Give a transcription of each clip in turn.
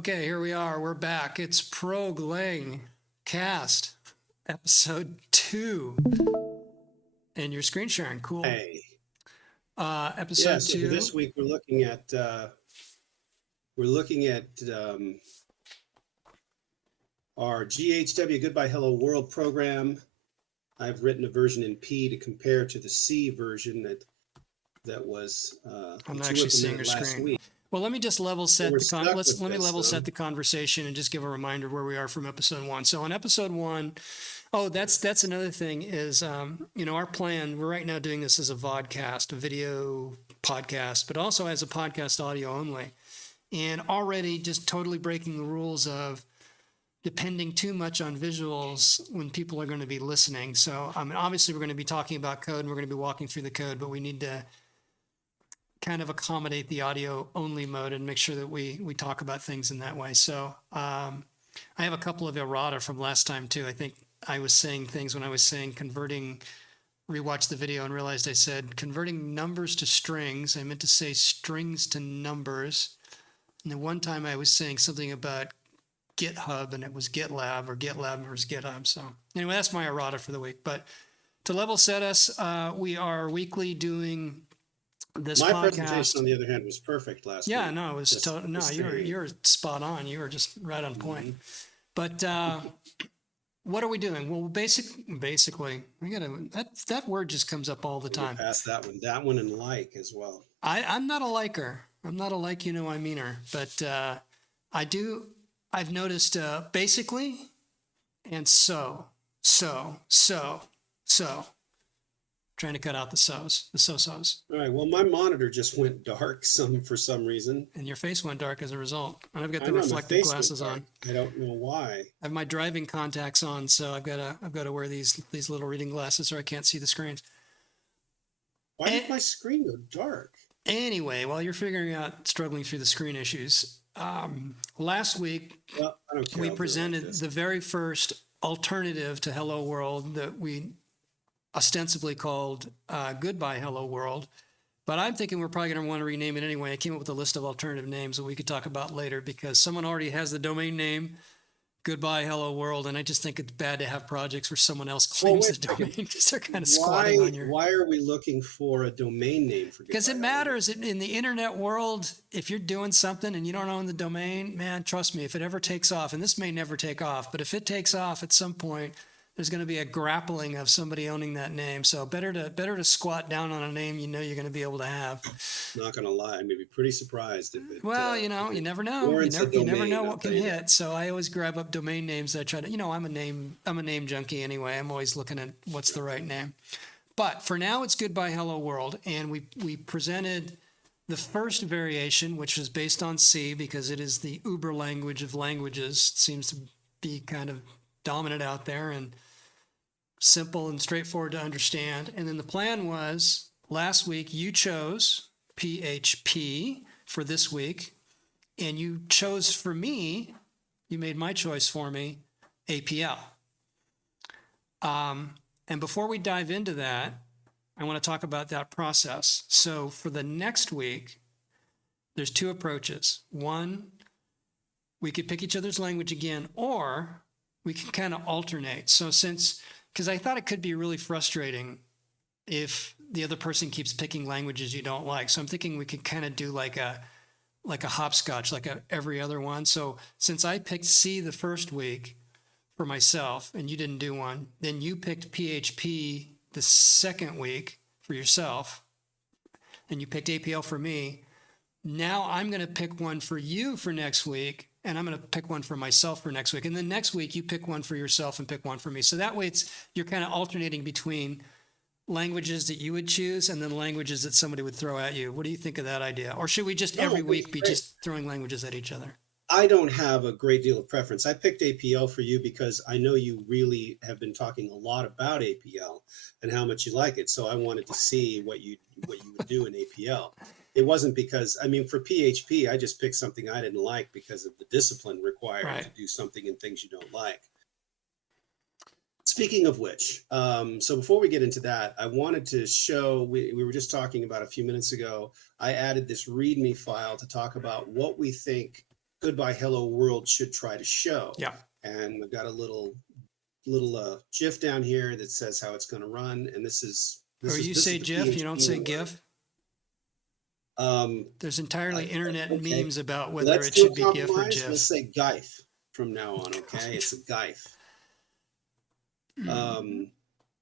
Okay, here we are. We're back. It's proglangcast, episode 2. And you're screen sharing. Cool. Hey, Episode so for 2. this week we're looking at our GHW Goodbye Hello World program. I've written a version in P to compare to the C version that was I'm that not you actually seeing implemented your last screen. week. Well, let me just level So set we're the stuck with let me this, level huh? set the conversation and just give a reminder where we are from episode 1. So on episode 1, that's another thing is our plan. We're right now doing this as a vodcast, a video podcast, but also as a podcast audio only, and already just totally breaking the rules of depending too much on visuals when people are going to be listening. So, obviously, we're going to be talking about code and we're going to be walking through the code, but we need to kind of accommodate the audio only mode and make sure that we talk about things in that way. So, I have a couple of errata from last time too. I think I was saying things when I was saying rewatched the video and realized I said converting numbers to strings. I meant to say strings to numbers. And then one time I was saying something about GitHub and it was GitLab or GitLab versus GitHub. So anyway, that's my errata for the week. But to level set us, we are weekly doing this My podcast. presentation, on the other hand, was perfect last week. Yeah, no, it was you're spot on. You were just right on point. But what are we doing? Well, basically, we gotta that word just comes up all the time. Pass that one and like as well. I'm not a liker. I'm not a like I meaner, but I've noticed basically and so. Trying to cut out the so-sos. All right. Well, my monitor just went dark for some reason. And your face went dark as a result. And I've got the reflective glasses on. I don't know why. I have my driving contacts on, so I've got to wear these little reading glasses or I can't see the screens. Why did my screen go dark? Anyway, while you're figuring out struggling through the screen issues, last week we presented the very first alternative to Hello World that we ostensibly called Goodbye Hello World. But I'm thinking we're probably going to want to rename it anyway. I came up with a list of alternative names that we could talk about later because someone already has the domain name Goodbye Hello World, and I just think it's bad to have projects where someone else claims the domain because they're kind of squatting on your... Why are we looking for a domain name for Goodbye? Because it matters in the internet world. If you're doing something and you don't own the domain, man, trust me, if it ever takes off, and this may never take off, but if it takes off at some point, there's going to be a grappling of somebody owning that name. So better to squat down on a name you're going to be able to have. Not going to lie, I'm maybe pretty surprised if it. Well, you never know. You never know what can hit. So I always grab up domain names that I try to. I'm a name junkie anyway. I'm always looking at what's the right name. But for now, it's Goodbye Hello World, and we presented the first variation, which was based on C because it is the uber language of languages. It seems to be kind of dominant out there and simple and straightforward to understand. And then the plan was last week you chose PHP for this week, and you chose for me, you made my choice for me, APL. And before we dive into that, I want to talk about that process. So for the next week, there's 2 approaches. One, we could pick each other's language again, or we can kind of alternate. So because I thought it could be really frustrating if the other person keeps picking languages you don't like. So I'm thinking we could kind of do like a hopscotch, every other one. So since I picked C the first week for myself and you didn't do one, then you picked PHP the second week for yourself and you picked APL for me. Now I'm going to pick one for you for next week. And I'm going to pick one for myself for next week. And then next week, you pick one for yourself and pick one for me. So that way, you're kind of alternating between languages that you would choose and then languages that somebody would throw at you. What do you think of that idea? Or should we just every week be just throwing languages at each other? I don't have a great deal of preference. I picked APL for you because I know you really have been talking a lot about APL and how much you like it. So I wanted to see what you would do in APL. It wasn't because, for PHP, I just picked something I didn't like because of the discipline required to do something in things you don't like. Speaking of which, so before we get into that, I wanted to show, we were just talking about a few minutes ago, I added this README file to talk about what we think Goodbye Hello World should try to show. Yeah. And I've got a little GIF down here that says how it's going to run. And this is Or you this say is the GIF, you don't say PHP GIF. one. There's entirely internet Okay. memes about whether Let's it do a should be GIF or compromise. GIF. We'll say GIF from now on. Okay, it's a GIF.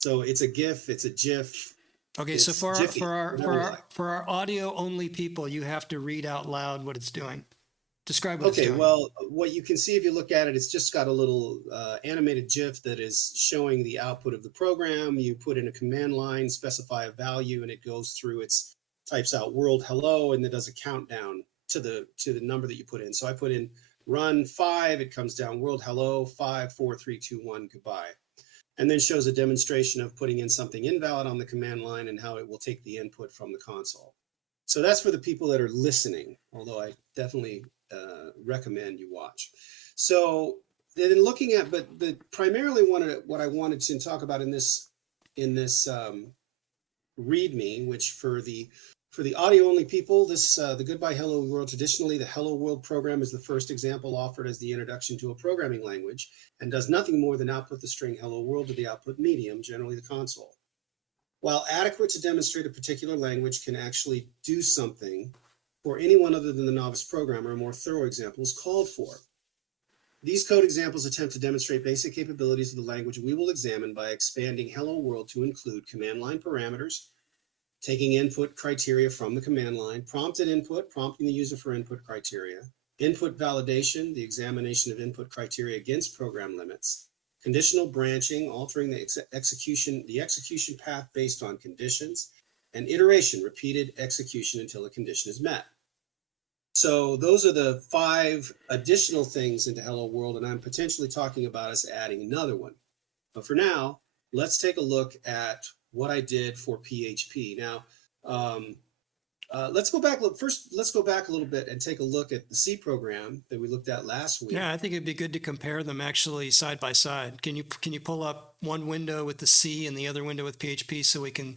So it's a GIF. It's a GIF. Okay, It's so Jiffy, for our audio only people, you have to read out loud what it's doing. Describe what it's Okay, doing. well, what you can see if you look at it, it's just got a little animated GIF that is showing the output of the program. You put in a command line, specify a value, and it goes through. It types out world hello, and it does a countdown to the number that you put in. So I put in run 5. It comes down world hello 5 4 3 2 1 goodbye, and then shows a demonstration of putting in something invalid on the command line and how it will take the input from the console. So that's for the people that are listening, although I definitely recommend you watch. So then looking at, but primarily what I wanted to talk about in this README, which for the audio only people, this the Goodbye Hello World, traditionally the Hello World program is the first example offered as the introduction to a programming language and does nothing more than output the string Hello World to the output medium, generally the console. While adequate to demonstrate a particular language can actually do something, for anyone other than the novice programmer, a more thorough example is called for. These code examples attempt to demonstrate basic capabilities of the language we will examine by expanding Hello World to include command line parameters, taking input criteria from the command line, prompted input, prompting the user for input criteria, input validation, the examination of input criteria against program limits, conditional branching, altering the execution path based on conditions, and iteration, repeated execution until a condition is met. So those are the 5 additional things into Hello World, and I'm potentially talking about us adding another one. But for now, let's take a look at what I did for PHP. Now, let's go back. First, let's go back a little bit and take a look at the C program that we looked at last week. Yeah, I think it'd be good to compare them actually side by side. Can you pull up one window with the C and the other window with PHP so we can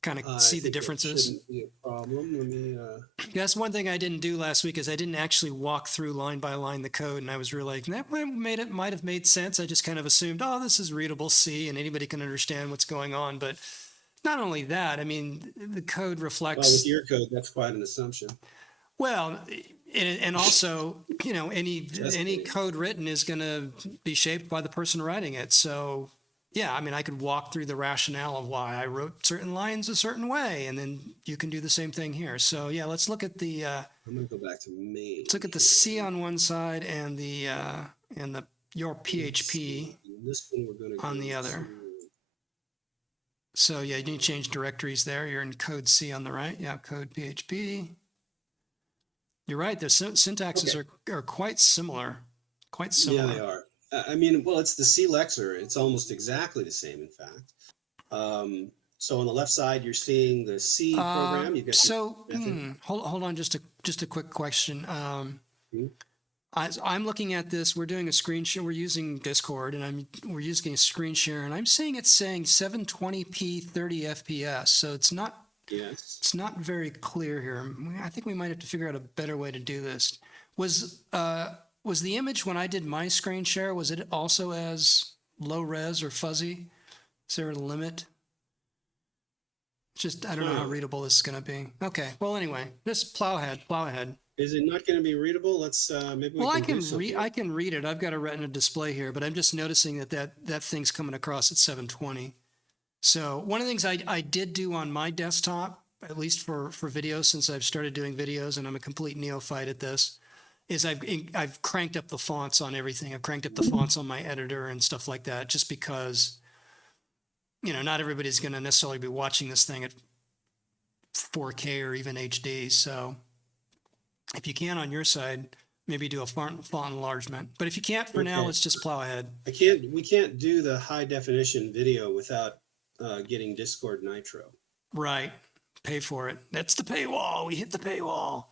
kind of see the differences? Shouldn't be a problem. Let me. That's one thing I didn't do last week is I didn't actually walk through line by line the code, and I was really like, that might have made sense. I just kind of assumed, oh, this is readable C, and anybody can understand what's going on. But not only that, I mean, the code reflects. Well, with your code, that's quite an assumption. Well, and also, you know, any code written is going to be shaped by the person writing it. So, yeah, I mean, I could walk through the rationale of why I wrote certain lines a certain way, and then you can do the same thing here. So, yeah, let's look at the. I'm going to go back to main. Let's look at the C on one side and your PHP This one we're going to on the other. So, yeah, you need to change directories there. You're in code C on the right. Yeah, code PHP. You're right. The syntaxes are quite similar. Quite similar. Yeah, they are. I mean, well, it's the C Lexer. It's almost exactly the same, in fact. So on the left side, you're seeing the C program. You hold on, just a quick question. I'm looking at this. We're doing a screen share. We're using Discord, and we're using a screen share, and I'm seeing it's saying 720p 30 FPS. So it's not. Yes. It's not very clear here. I think we might have to figure out a better way to do this. Was the image when I did my screen share, was it also as low res or fuzzy? Is there a limit? I don't know how readable this is going to be. Okay. Well, anyway, just plow ahead. Is it not going to be readable? Let's maybe. Well, I can read it. I've got a Retina display here, but I'm just noticing that thing's coming across at 720. So one of the things I did do on my desktop, at least for videos, since I've started doing videos and I'm a complete neophyte at this, is I've cranked up the fonts on everything. I've cranked up the fonts on my editor and stuff like that, just because, you know, not everybody's going to necessarily be watching this thing at 4K or even HD. So if you can on your side, maybe do a font enlargement. But if you can't for now, let's just plow ahead. We can't do the high definition video without getting Discord Nitro. Right. Pay for it. That's the paywall. We hit the paywall.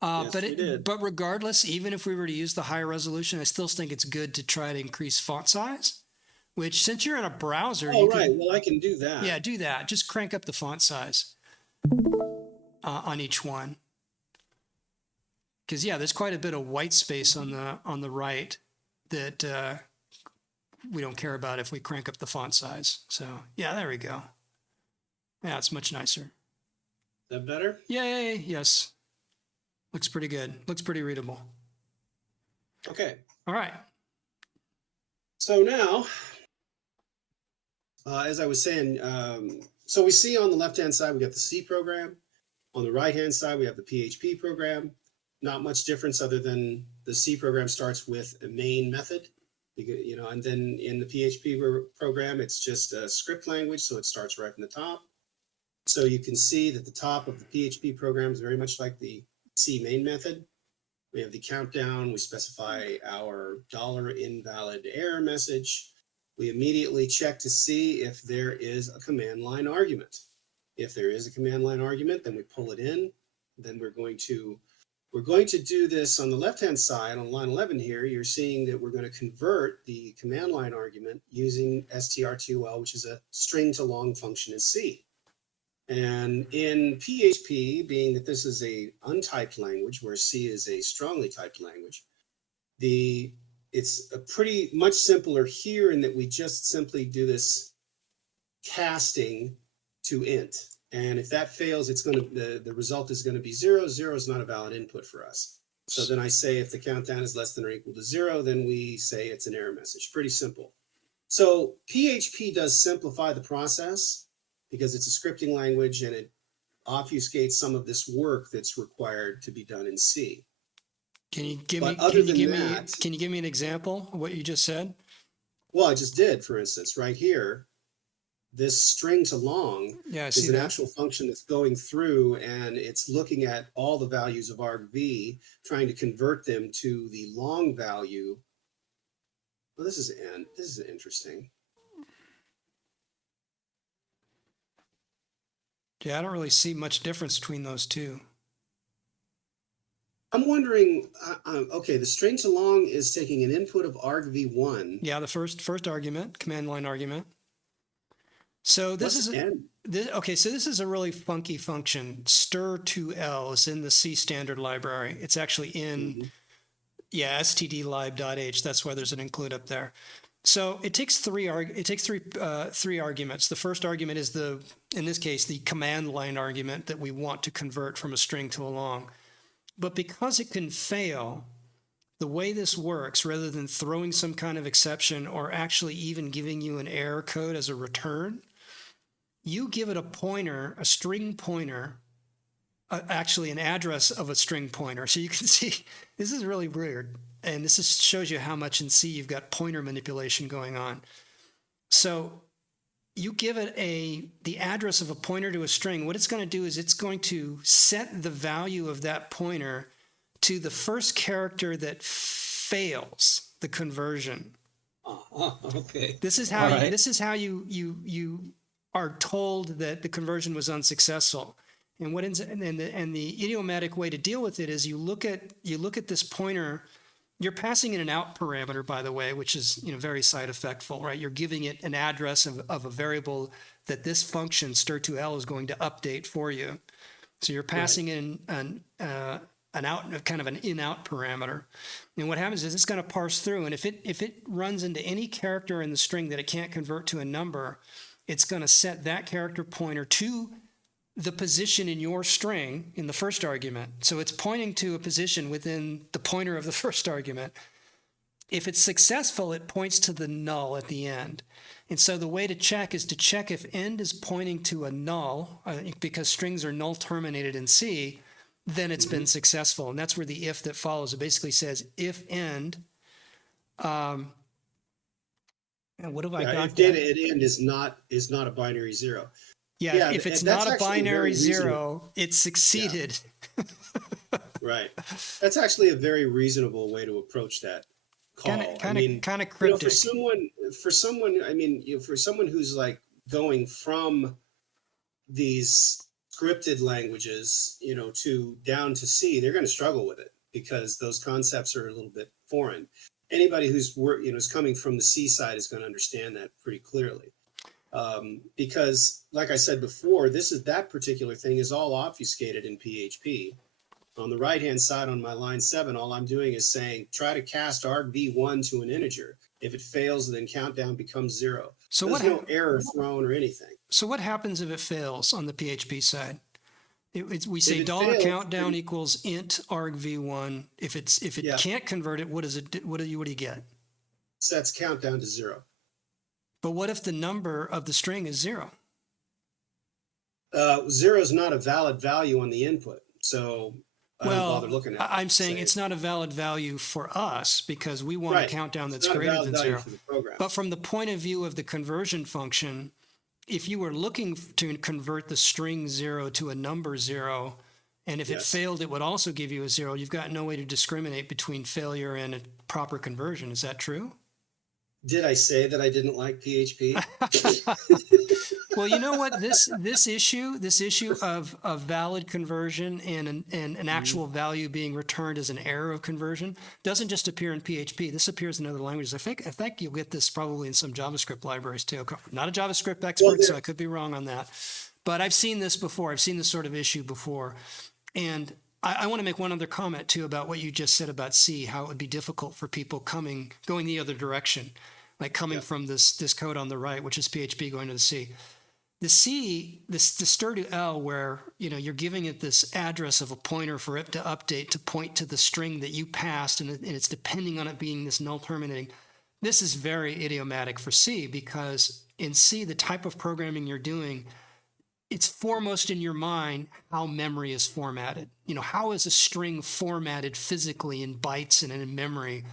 Yes, but regardless, even if we were to use the higher resolution, I still think it's good to try to increase font size, which since you're in a browser. Oh, right. Well, I can do that. Yeah, do that. Just crank up the font size on each one. Because yeah, there's quite a bit of white space on the right that we don't care about if we crank up the font size. So yeah, there we go. Yeah, it's much nicer. Is that better? Yay! Yes, looks pretty good. Looks pretty readable. Okay. All right. So now, as I was saying, so we see on the left-hand side, we got the C program. On the right-hand side, we have the PHP program. Not much difference other than the C program starts with a main method, and then in the PHP program, it's just a script language, so it starts right from the top. So you can see that the top of the PHP program is very much like the C main method. We have the countdown. We specify our $invalid error message. We immediately check to see if there is a command line argument. If there is a command line argument, then we pull it in. Then we're going to do this on the left-hand side on line 11 here. You're seeing that we're going to convert the command line argument using strtol, which is a string to long function in C. And in PHP, being that this is a untyped language, where C is a strongly typed language, it's a pretty much simpler here in that we just simply do this casting to int. And if that fails, it's going to the result is going to be 0. 0 is not a valid input for us. So then I say if the countdown is less than or equal to 0, then we say it's an error message. Pretty simple. So PHP does simplify the process because it's a scripting language and it obfuscates some of this work that's required to be done in C. Can you give me an example of what you just said? Well, I just did, for instance, right here. This string to long is an actual function that's going through and it's looking at all the values of argv, trying to convert them to the long value. Well, this is interesting. Yeah, I don't really see much difference between those two. I'm wondering, okay, the string to long is taking an input of argv1. Yeah, the first argument, command line argument. So this is a really funky function. Stir2l is in the C standard library. It's actually in stdlib.h. That's why there's an include up there. So it takes three arguments. The first argument is in this case the command line argument that we want to convert from a string to a long. But because it can fail, the way this works, rather than throwing some kind of exception or actually even giving you an error code as a return, you give it a pointer, a string pointer, actually an address of a string pointer. So you can see this is really weird. And this shows you how much in C you've got pointer manipulation going on. So you give it the address of a pointer to a string. What it's going to do is it's going to set the value of that pointer to the first character that fails the conversion. Okay. This is how you are told that the conversion was unsuccessful. And the idiomatic way to deal with it is you look at this pointer. You're passing in an out parameter, by the way, which is very side effectful, right? You're giving it an address of a variable that this function stir2l is going to update for you. So you're passing in an out, kind of an in-out parameter. And what happens is it's going to parse through, and if it runs into any character in the string that it can't convert to a number, it's going to set that character pointer to the position in your string in the first argument. So it's pointing to a position within the pointer of the first argument. If it's successful, it points to the null at the end. And so the way to check is to check if end is pointing to a null, because strings are null terminated in C, then it's been successful. And that's where the if that follows. It basically says if end, and what have I got? If data at end is not a binary 0. Yeah, if it's not a binary 0, it succeeded. Yeah. Right. That's actually a very reasonable way to approach that call. Kind of cryptic. For someone who's like going from these scripted languages, down to C, they're going to struggle with it because those concepts are a little bit foreign. Anybody who's is coming from the C side is going to understand that pretty clearly. Because like I said before, that particular thing is all obfuscated in PHP. On the right-hand side on my line 7, all I'm doing is saying, try to cast argv1 to an integer. If it fails, then countdown becomes 0. So There's no error thrown or anything. So what happens if it fails on the PHP side? We say $countdown equals int argv1. If it can't convert it, what do you get? Sets countdown to 0. But what if the number of the string is 0? 0 is not a valid value on the input, so I don't bother looking at it. I'm saying it's not a valid value for us because we want a countdown that's greater than 0. But from the point of view of the conversion function, if you were looking to convert the string 0 to a number 0, and if it failed, it would also give you a 0, you've got no way to discriminate between failure and a proper conversion. Is that true? Did I say that I didn't like PHP? Well, you know what? This issue of valid conversion and an actual value being returned as an error of conversion doesn't just appear in PHP. This appears in other languages. I think you'll get this probably in some JavaScript libraries too. Not a JavaScript expert, so I could be wrong on that. But I've seen this before. I've seen this sort of issue before. And I want to make one other comment too about what you just said about C, how it would be difficult for people going the other direction, like coming from this code on the right, which is PHP going to the C. The C, the stir to L, where you're giving it this address of a pointer for it to update to point to the string that you passed, and it's depending on it being this null terminating. This is very idiomatic for C because in C, the type of programming you're doing, it's foremost in your mind how memory is formatted. How is a string formatted physically in bytes and in memory?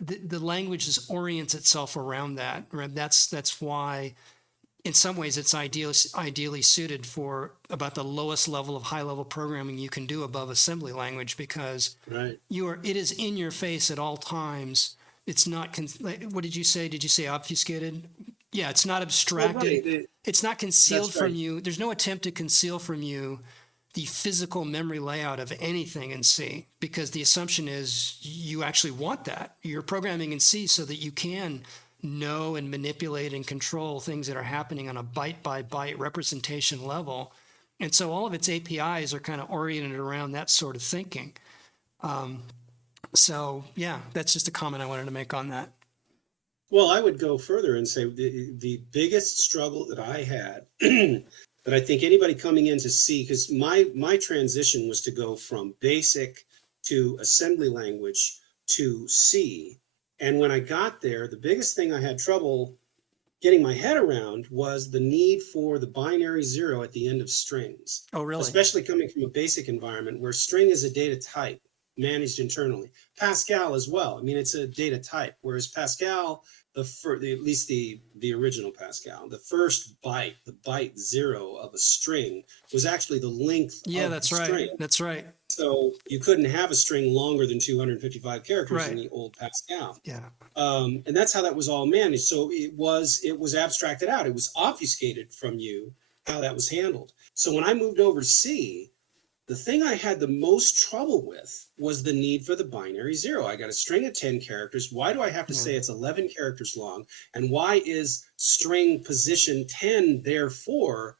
The language orients itself around that. Right? That's why. In some ways, it's ideally suited for about the lowest level of high-level programming you can do above assembly language because it is in your face at all times. It's not. What did you say? Did you say obfuscated? Yeah, it's not abstracted. Well, it's not concealed from you. There's no attempt to conceal from you the physical memory layout of anything in C because the assumption is you actually want that. You're programming in C so that you can know and manipulate and control things that are happening on a byte-by-byte representation level. And so all of its APIs are kind of oriented around that sort of thinking. So, yeah, that's just a comment I wanted to make on that. Well, I would go further and say the biggest struggle that I had, that I think anybody coming into C, because my transition was to go from BASIC to assembly language to C. And when I got there, the biggest thing I had trouble getting my head around was the need for the binary 0 at the end of strings. Oh, really? Especially coming from a BASIC environment where string is a data type managed internally. Pascal as well. I mean, it's a data type, whereas Pascal, at least the original Pascal, the first byte, the byte 0 of a string was actually the length of the string. That's right. So you couldn't have a string longer than 255 characters in the old Pascal. Yeah. And that's how that was all managed. So it was abstracted out. It was obfuscated from you how that was handled. So when I moved over to C, the thing I had the most trouble with was the need for the binary 0. I got a string of 10 characters. Why do I have to say it's 11 characters long? And why is string position 10 therefore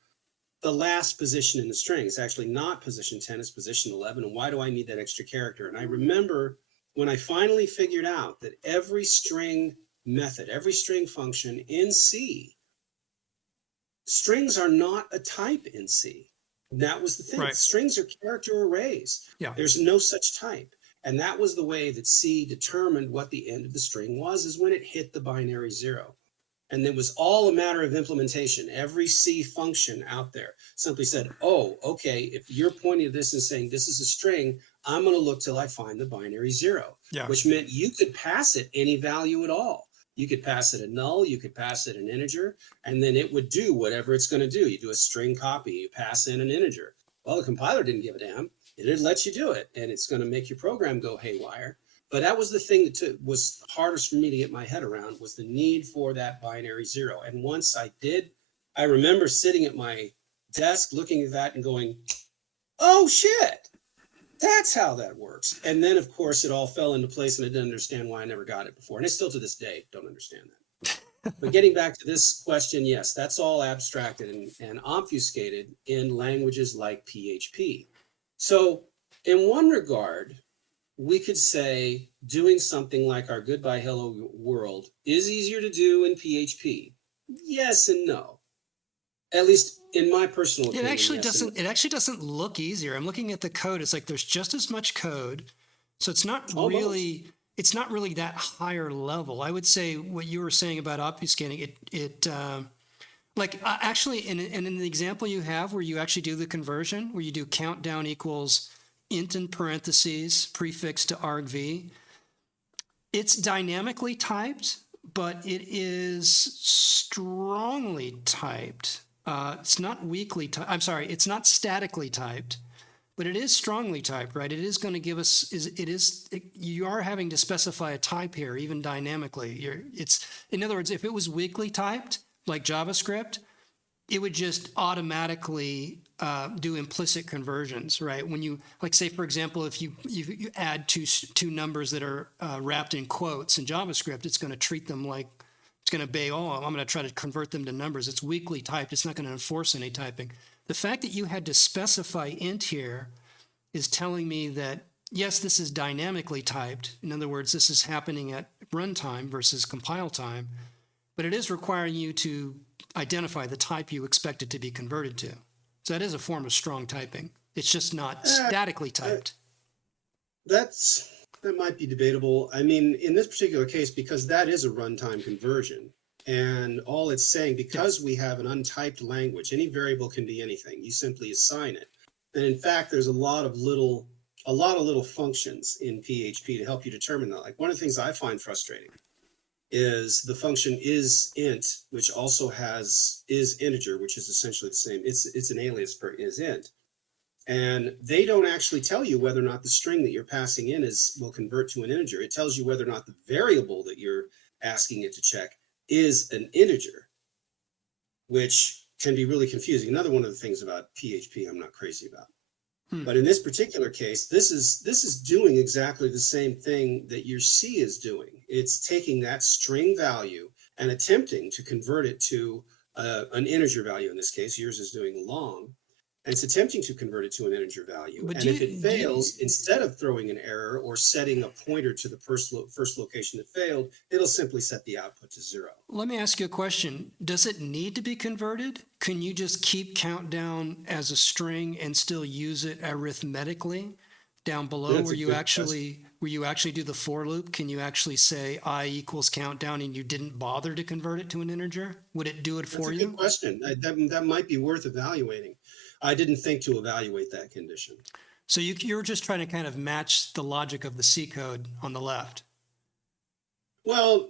the last position in the string? It's actually not position 10, it's position 11. And why do I need that extra character? And I remember when I finally figured out that every string method, every string function in C, strings are not a type in C. That was the thing. Right. Strings are character arrays. Yeah. There's no such type. And that was the way that C determined what the end of the string was, is when it hit the binary 0. And it was all a matter of implementation. Every C function out there simply said, oh, okay, if you're pointing to this and saying this is a string, I'm going to look till I find the binary 0, which meant you could pass it any value at all. You could pass it a null, you could pass it an integer, and then it would do whatever it's going to do. You do a string copy, you pass in an integer. Well, the compiler didn't give a damn. It didn't let you do it, and it's going to make your program go haywire. But that was the thing that was hardest for me to get my head around, was the need for that binary 0. And once I did, I remember sitting at my desk looking at that and going, oh, shit, that's how that works. And then, of course, it all fell into place, and I didn't understand why I never got it before. And I still to this day don't understand that. But getting back to this question, yes, that's all abstracted and obfuscated in languages like PHP. So In one regard, we could say doing something like our goodbye hello world is easier to do in PHP. Yes and no. At least in my personal It opinion, actually yes and doesn't. It actually doesn't look easier. I'm looking at the code. It's like there's just as much code, so it's not no. Almost. really. It's not really that higher level. I would say what you were saying about obfuscating actually in the example you have where you actually do the conversion, where you do countdown equals int in parentheses prefix to argv. It's dynamically typed, but it is strongly typed. It's not weakly typed. I'm sorry, it's not statically typed, but it is strongly typed, right? It is going to give us. You are having to specify a type here, even dynamically. In other words, if it was weakly typed, like JavaScript, it would just automatically do implicit conversions, right? When you, like, say, for example, if you add two numbers that are wrapped in quotes in JavaScript, it's going to treat them like, it's going to obey, oh, I'm going to try to convert them to numbers. It's weakly typed. It's not going to enforce any typing. The fact that you had to specify int here is telling me that, yes, this is dynamically typed. In other words, this is happening at runtime versus compile time, but it is requiring you to identify the type you expect it to be converted to. So that is a form of strong typing. It's just not statically typed. That might be debatable. I mean, in this particular case, because that is a runtime conversion, and all it's saying, because we have an untyped language, any variable can be anything. You simply assign it. And in fact, there's a lot of little functions in PHP to help you determine that. Like, one of the things I find frustrating is the function isInt, which also has isInteger, which is essentially the same. It's an alias for isInt. And they don't actually tell you whether or not the string that you're passing in will convert to an integer. It tells you whether or not the variable that you're asking it to check is an integer, which can be really confusing. Another one of the things about PHP I'm not crazy about. But in this particular case, this is doing exactly the same thing that your C is doing. It's taking that string value and attempting to convert it to an integer value. In this case, yours is doing long, and it's attempting to convert it to an integer value. But and if it fails, instead of throwing an error or setting a pointer to the first location that failed, it'll simply set the output to 0. Let me ask you a question. Does it need to be converted? Can you just keep countdown as a string and still use it arithmetically down below where you actually do the for loop? Can you actually say I equals countdown and you didn't bother to convert it to an integer? Would it do it for you? That's a good question. That might be worth evaluating. I didn't think to evaluate that condition. So you're just trying to kind of match the logic of the C code on the left. Well,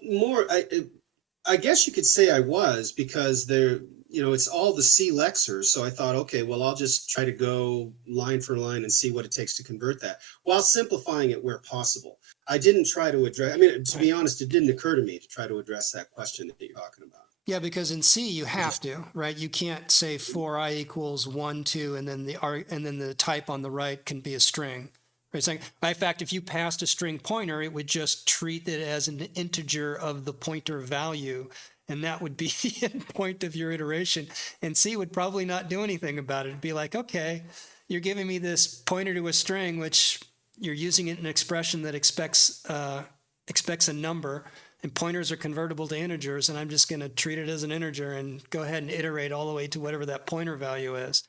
I guess you could say I was, because it's all the C lexers. So I thought, okay, well, I'll just try to go line for line and see what it takes to convert that, while simplifying it where possible. I didn't try to address, to be honest, it didn't occur to me to try to address that question that you're talking about. Yeah, because in C you have to, right? You can't say for I equals 1, 2, and then the type on the right can be a string. Right? Saying, in fact, if you passed a string pointer, it would just treat it as an integer of the pointer value, and that would be the end point of your iteration. And C would probably not do anything about it. It'd be like, okay, you're giving me this pointer to a string, which you're using it in an expression that expects a number. And pointers are convertible to integers, and I'm just going to treat it as an integer and go ahead and iterate all the way to whatever that pointer value is.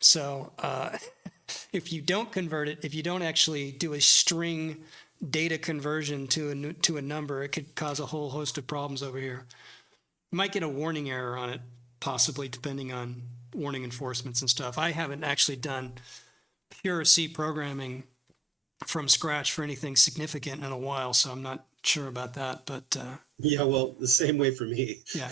So if you don't convert it, if you don't actually do a string data conversion to a number, it could cause a whole host of problems over here. You might get a warning error on it, possibly, depending on warning enforcements and stuff. I haven't actually done pure C programming from scratch for anything significant in a while, so I'm not sure about that, but yeah, well, the same way for me. Yeah.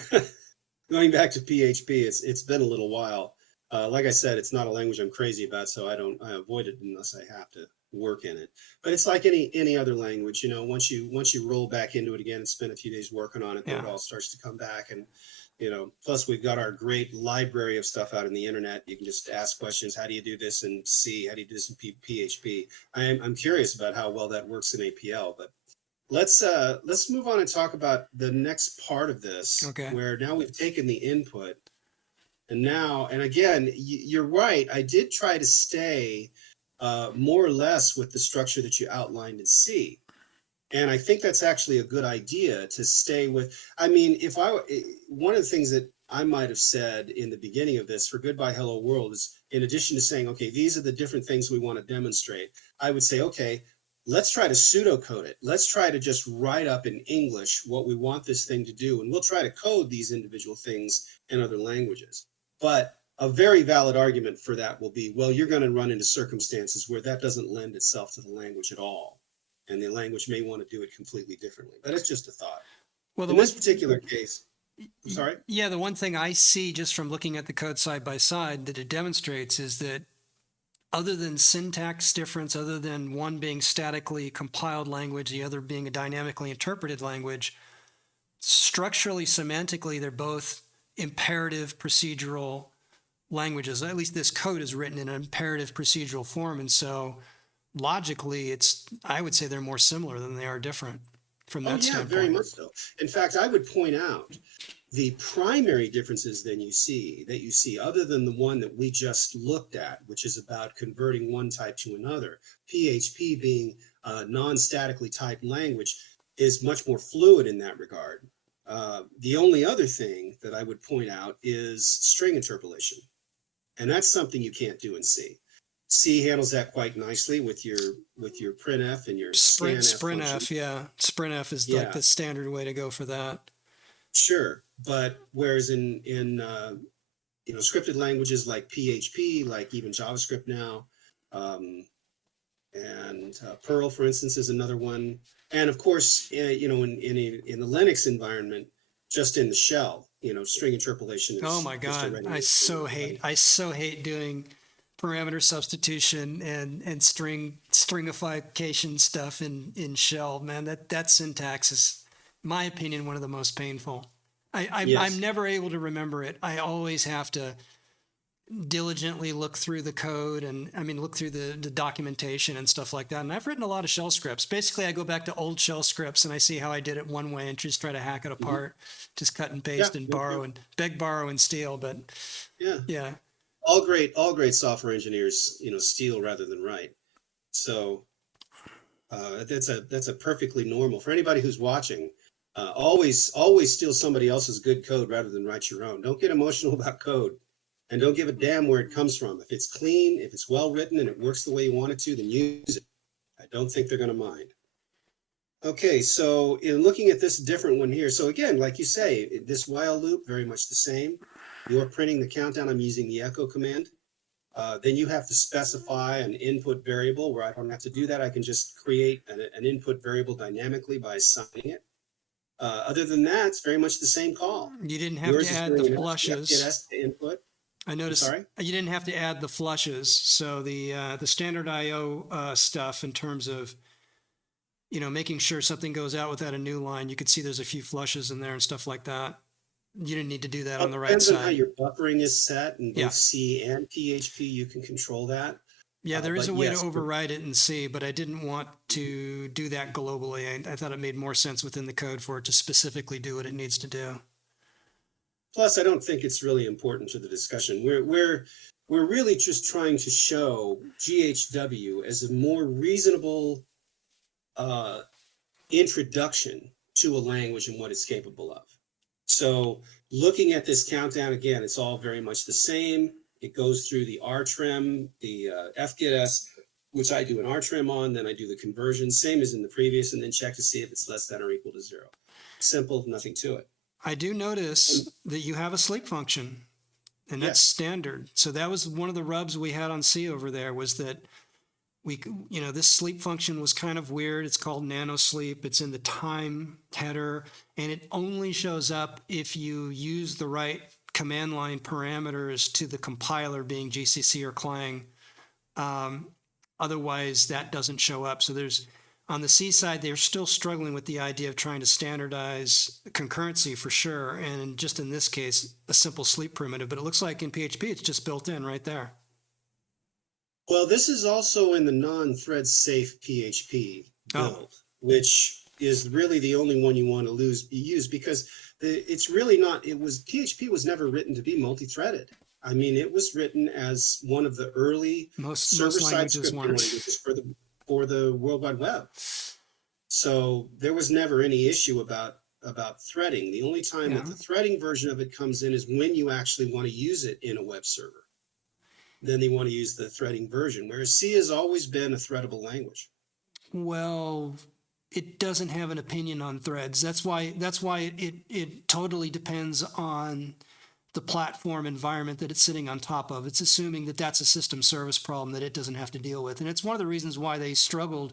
Going back to PHP, it's been a little while. Like I said, it's not a language I'm crazy about, so I avoid it unless I have to work in it. But it's like any other language, once you roll back into it again and spend a few days working on it, then it all starts to come back. And plus we've got our great library of stuff out in the internet. You can just ask questions. How do you do this in C? How do you do this in PHP? I'm curious about how well that works in APL, but let's move on and talk about the next part of this, where now we've taken the input, and again, you're right. I did try to stay more or less with the structure that you outlined in C. And I think that's actually a good idea to stay with. I mean, one of the things that I might have said in the beginning of this for Goodbye Hello World is, in addition to saying, okay, these are the different things we want to demonstrate, I would say, okay, let's try to pseudocode it. Let's try to just write up in English what we want this thing to do. And we'll try to code these individual things in other languages. But a very valid argument for that will be, well, you're going to run into circumstances where that doesn't lend itself to the language at all. And the language may want to do it completely differently. But it's just a thought. Well, in this particular case, I'm sorry? Yeah, the one thing I see just from looking at the code side by side that it demonstrates is that other than syntax difference, other than one being statically compiled language, the other being a dynamically interpreted language, structurally, semantically, they're both imperative procedural languages. At least this code is written in an imperative procedural form. And so logically, I would say they're more similar than they are different from that standpoint. Very much so. In fact, I would point out the primary differences that you see, other than the one that we just looked at, which is about converting one type to another, PHP being a non-statically typed language, is much more fluid in that regard. The only other thing that I would point out is string interpolation. And that's something you can't do in C. C handles that quite nicely with your printf and your sprintf. Yeah, sprintf is like the standard way to go for that. Sure, but whereas in scripted languages like PHP, like even JavaScript now, and Perl, for instance, is another one, and of course, in the Linux environment, just in the shell, string interpolation is. Oh my God, I so hate doing parameter substitution and stringification stuff in shell. Man, that syntax is, in my opinion, one of the most painful. I'm never able to remember it. I always have to diligently look through the code and look through the documentation and stuff like that. And I've written a lot of shell scripts. Basically, I go back to old shell scripts and I see how I did it one way and just try to hack it apart, just cut and paste and borrow and beg, borrow and steal. But yeah. All great software engineers, steal rather than write. So that's a perfectly normal for anybody who's watching. Always steal somebody else's good code rather than write your own. Don't get emotional about code, and don't give a damn where it comes from. If it's clean, if it's well written, and it works the way you want it to, then use it. I don't think they're going to mind. Okay, so in looking at this different one here, so again, like you say, this while loop, very much the same. You're printing the countdown. I'm using the echo command. Then you have to specify an input variable where I don't have to do that. I can just create an input variable dynamically by assigning it. Other than that, it's very much the same call. You didn't have to add the flushes. Input. I noticed you didn't have to add the flushes. So the standard IO stuff in terms of making sure something goes out without a new line. You could see there's a few flushes in there and stuff like that. You didn't need to do that on the right side. Depends on how your buffering is set in both C and PHP. You can control that. Yeah, there is a way to override it in C, but I didn't want to do that globally. I thought it made more sense within the code for it to specifically do what it needs to do. Plus, I don't think it's really important to the discussion. We're really just trying to show GHW as a more reasonable introduction to a language and what it's capable of. So looking at this countdown, again, it's all very much the same. It goes through the rtrim, the fgets, which I do an rtrim on, then I do the conversion, same as in the previous, and then check to see if it's less than or equal to 0. Simple, nothing to it. I do notice that you have a sleep function, and that's standard. So that was one of the rubs we had on C over there, was that this sleep function was kind of weird. It's called nano sleep. It's in the time header, and it only shows up if you use the right command line parameters to the compiler, being GCC or Clang. Otherwise, that doesn't show up. So on the C side, they're still struggling with the idea of trying to standardize concurrency for sure. And just in this case, a simple sleep primitive. But it looks like in PHP, it's just built in right there. Well, this is also in the non-thread safe PHP build, which is really the only one you want to use, because it's really not. It was PHP was never written to be multi-threaded. I mean, it was written as one of the early Most server-side languages scripting weren't. languages for the World Wide Web. So there was never any issue about threading. The only time Yeah. that the threading version of it comes in is when you actually want to use it in a web server. Then they want to use the threading version, whereas C has always been a threadable language. Well, it doesn't have an opinion on threads. That's why it totally depends on the platform environment that it's sitting on top of. It's assuming that that's a system service problem that it doesn't have to deal with. And it's one of the reasons why they struggled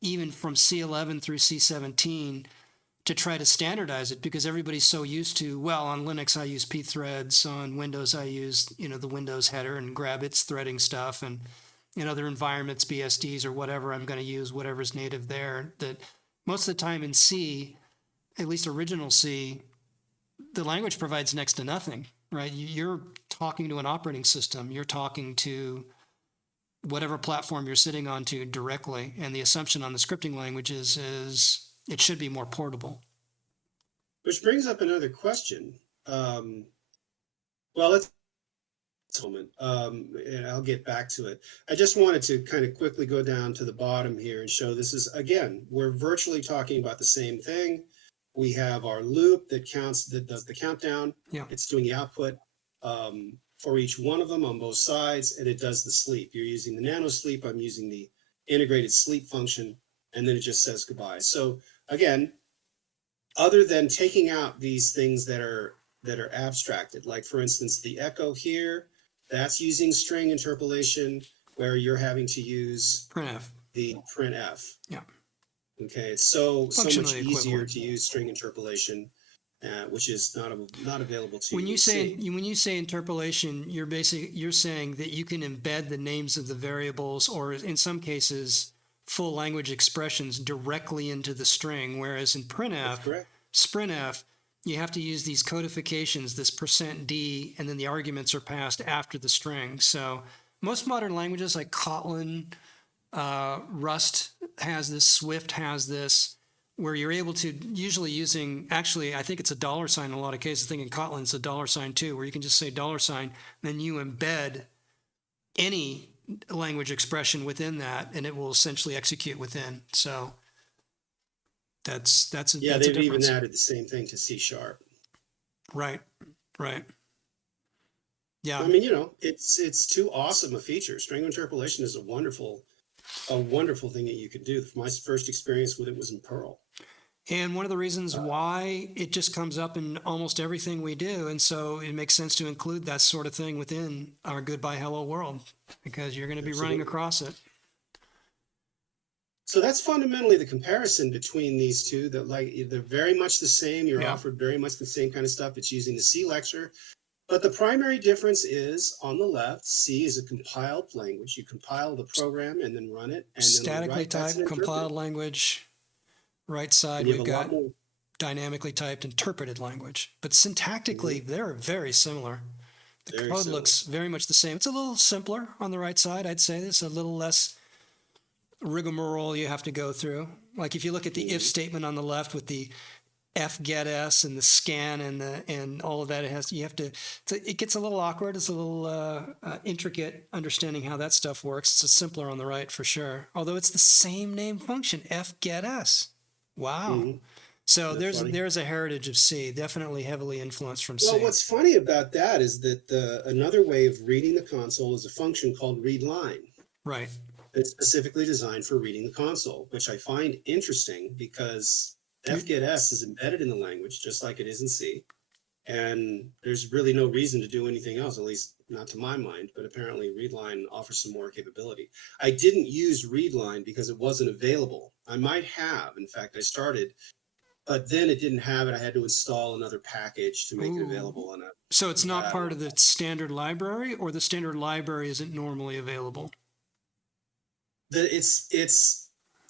even from C11 through C17 to try to standardize it, because everybody's so used to, well, on Linux I use pthreads, on Windows I use, the Windows header and grab its threading stuff, and in other environments, BSDs or whatever, I'm going to use whatever's native there. That most of the time in C, at least original C, the language provides next to nothing, right? You're talking to an operating system. You're talking to whatever platform you're sitting on to directly. And the assumption on the scripting languages is it should be more portable. Which brings up another question. Well, let's moment, and I'll get back to it. I just wanted to kind of quickly go down to the bottom here and show this is, again, we're virtually talking about the same thing. We have our loop that counts, that does the countdown. Yeah. It's doing the output for each one of them on both sides, and it does the sleep. You're using the nano sleep. I'm using the integrated sleep function, and then it just says goodbye. So again, other than taking out these things that are abstracted, like for instance, the echo here, that's using string interpolation where you're having to use printf. the printf. Yeah. Okay, it's so much Functionally easier equivalent. to use string interpolation, which is not available to When you. When you say interpolation, you're saying that you can embed the names of the variables, or in some cases, full language expressions directly into the string, whereas in sprintf, you have to use these codifications, this %d, and then the arguments are passed after the string. So most modern languages like Kotlin, Rust has this, Swift has this, where you're able to, usually using, actually, I think it's a $sign in a lot of cases. I think in Kotlin it's a $sign too, where you can just say $sign, then you embed any language expression within that, and it will essentially execute within. So that's a they've difference. even added the same thing to C#. Right. Yeah. I mean, it's too awesome a feature. String interpolation is a wonderful thing that you can do. My first experience with it was in Perl. And one of the reasons why it just comes up in almost everything we do. And so it makes sense to include that sort of thing within our Goodbye Hello world, because you're going to be running across it. So that's fundamentally the comparison between these two, that they're very much the same. You're offered very much the same kind of stuff. It's using the C lecture. But the primary difference is on the left, C is a compiled language. You compile the program and then run it. And statically typed, compiled language. Right side, we've got dynamically typed interpreted language. But syntactically, they're very similar. The code looks very much the same. It's a little simpler on the right side, I'd say. There's a little less rigmarole you have to go through. Like if you look at the if statement on the left with the fgetS and the scan and all of that, it gets a little awkward. It's a little intricate understanding how that stuff works. It's simpler on the right for sure. Although it's the same name function, fgetS. Wow. So there's a heritage of C, definitely heavily influenced from C. Well, what's funny about that is that another way of reading the console is a function called readLine. Right. It's specifically designed for reading the console, which I find interesting because fgetS is embedded in the language just like it is in C. And there's really no reason to do anything else, at least not to my mind, but apparently readLine offers some more capability. I didn't use readLine because it wasn't available. I might have. In fact, I started, but then it didn't have it. I had to install another package to make it available. So it's not part of the standard library, or the standard library isn't normally available?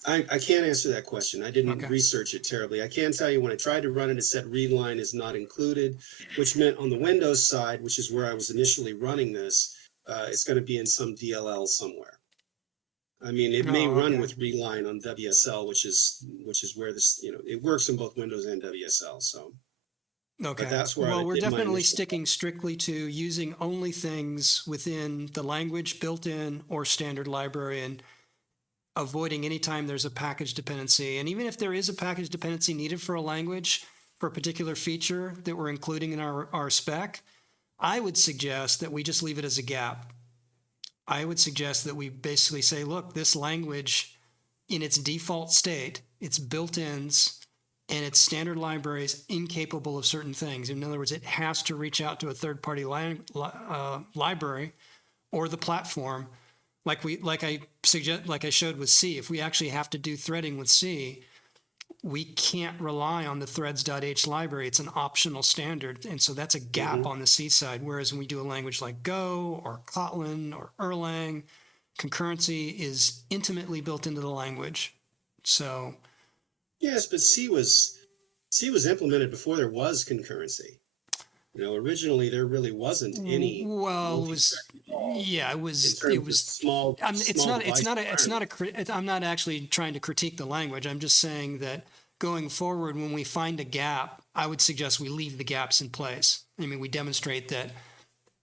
I can't answer that question. I didn't research it terribly. I can tell you when I tried to run it, it said readLine is not included, which meant on the Windows side, which is where I was initially running this, it's going to be in some DLL somewhere. I mean, it may run with readLine on WSL, which is where this, it works in both Windows and WSL. So but Okay. that's where I Well, we're did my definitely initial. sticking strictly to using only things within the language built in or standard library and avoiding anytime there's a package dependency. And even if there is a package dependency needed for a language for a particular feature that we're including in our spec, I would suggest that we just leave it as a gap. I would suggest that we basically say, look, this language in its default state, its built-ins and its standard library is incapable of certain things. In other words, it has to reach out to a third-party library or the platform, like I showed with C. If we actually have to do threading with C, we can't rely on the threads.h library. It's an optional standard. And so that's a gap Mhm. on the C side. Whereas when we do a language like Go or Kotlin or Erlang, concurrency is intimately built into the language. So, Yes, but C was implemented before there was concurrency. Originally there really wasn't any well, it was, multi-threading at all yeah, in it terms of was, small it's small not, device environments. I'm not actually trying to critique the language. I'm just saying that going forward, when we find a gap, I would suggest we leave the gaps in place. I mean, we demonstrate that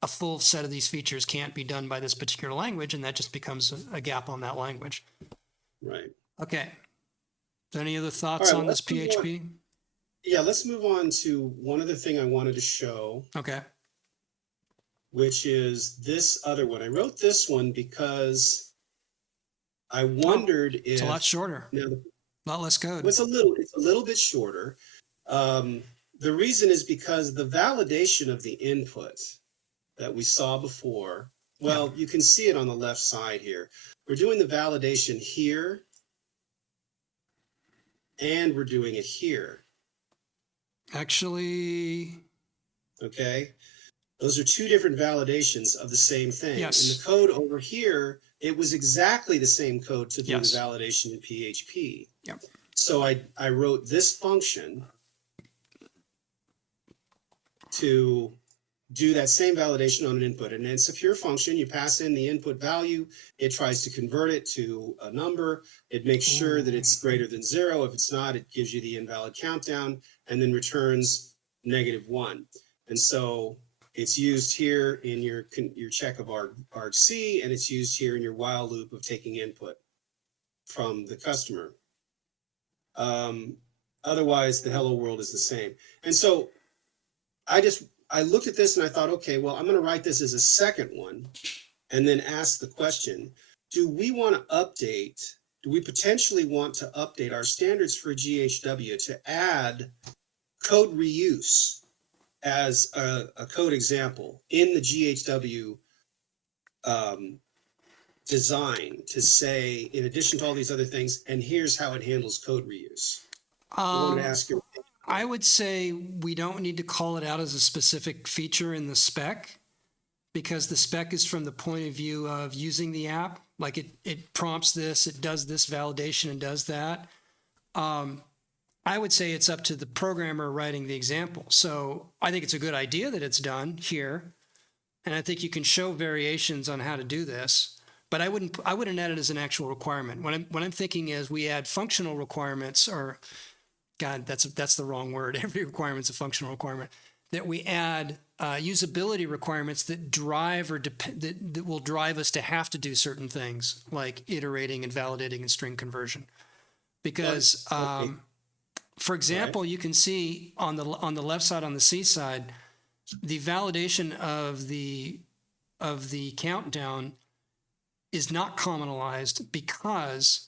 a full set of these features can't be done by this particular language, and that just becomes a gap on that language. Right. Okay. So any other All thoughts right, on this let's move on. PHP? Yeah, let's move on to one other thing I wanted to show, Okay. which is this other one. I wrote this one because I Oh, wondered it's a lot if shorter, now a lot less well, code. it's a little bit shorter. Um, the reason is because the validation of the input that we saw before, Yeah. well, you can see it on the left side here. We're doing the validation here, and we're doing it here. Actually, Okay. Those are two different validations of the same thing. In the yes. code over here, it was exactly the same code to do the Yes. validation in PHP. Yep. So I wrote this function to do that same validation on an input. And it's a pure function. You pass in the input value. It tries to convert it to a number. It makes sure that it's greater than 0. If it's not, it gives you the invalid countdown and then returns -1. And so it's used here in your check of argc, and it's used here in your while loop of taking input from the customer. Otherwise, the hello world is the same. And so I looked at this and I thought, okay, well, I'm going to write this as a second one and then ask the question, do we potentially want to update our standards for GHW to add code reuse as a code example in the GHW design to say, in addition to all these other things, and here's how it handles code reuse? I wanted to ask you. I would say we don't need to call it out as a specific feature in the spec because the spec is from the point of view of using the app. Like it prompts this, it does this validation and does that. I would say it's up to the programmer writing the example. So I think it's a good idea that it's done here. And I think you can show variations on how to do this. But I wouldn't add it as an actual requirement. What I'm thinking is we add functional requirements, or God, that's the wrong word. Every requirement's a functional requirement. That we add usability requirements that drive or that will drive us to have to do certain things, like iterating and validating and string conversion. Because, Okay. for example, you can see on the left side, on the C side, the validation of the countdown is not commonalized because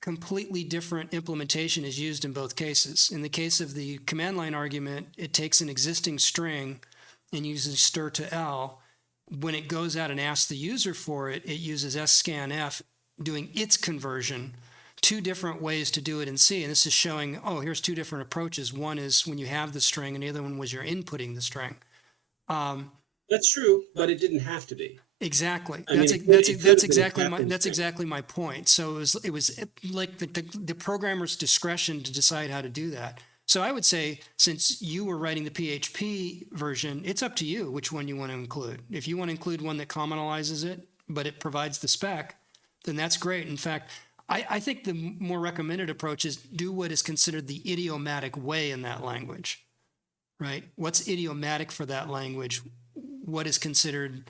completely different implementation is used in both cases. In the case of the command line argument, it takes an existing string and uses stir to L. When it goes out and asks the user for it, it uses scanf doing its conversion. Two different ways to do it in C. And this is showing, oh, here's two different approaches. One is when you have the string, and the other one was you're inputting the string. That's true, but it didn't have to be. Exactly. I mean, it could have been That's exactly my point. So it was like the programmer's discretion to decide how to do that. So I would say, since you were writing the PHP version, it's up to you which one you want to include. If you want to include one that commonalizes it, but it provides the spec, then that's great. In fact, I think the more recommended approach is do what is considered the idiomatic way in that language. right? What's idiomatic for that language? What is considered,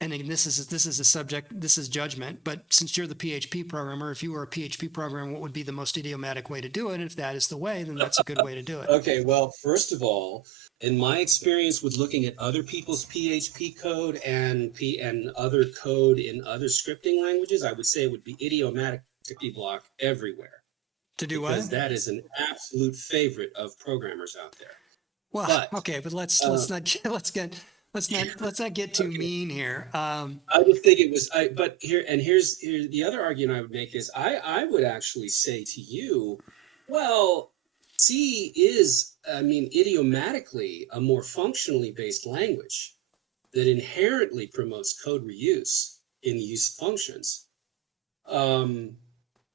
and again, this is a subject, this is judgment, but since you're the PHP programmer, if you were a PHP programmer, what would be the most idiomatic way to do it? And if that is the way, then that's a good way to do it. Okay, well, first of all, in my experience with looking at other people's PHP code and other code in other scripting languages, I would say it would be idiomatic to block everywhere, To do because what? that is an absolute favorite of programmers out there. Well, But okay, but let's not get too mean here. I would think it was. But here's the other argument I would make is I would actually say to you, well, C is, I mean, idiomatically a more functionally based language that inherently promotes code reuse in the use of functions.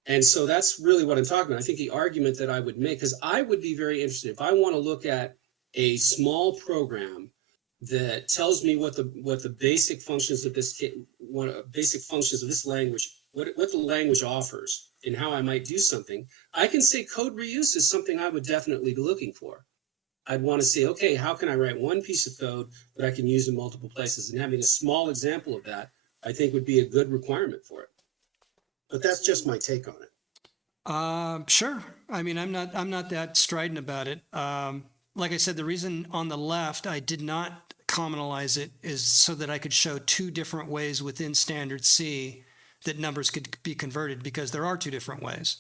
And so that's really what I'm talking about. I think the argument that I would make, because I would be very interested if I want to look at a small program that tells me what the basic functions of this basic functions of this language, what the language offers and how I might do something. I can say code reuse is something I would definitely be looking for. I'd want to say, okay, how can I write one piece of code that I can use in multiple places? And having a small example of that, I think would be a good requirement for it. But that's just my take on it. Sure. I mean, I'm not that strident about it. Like I said, the reason on the left I did not commonalize it is so that I could show two different ways within standard C that numbers could be converted, because there are two different ways.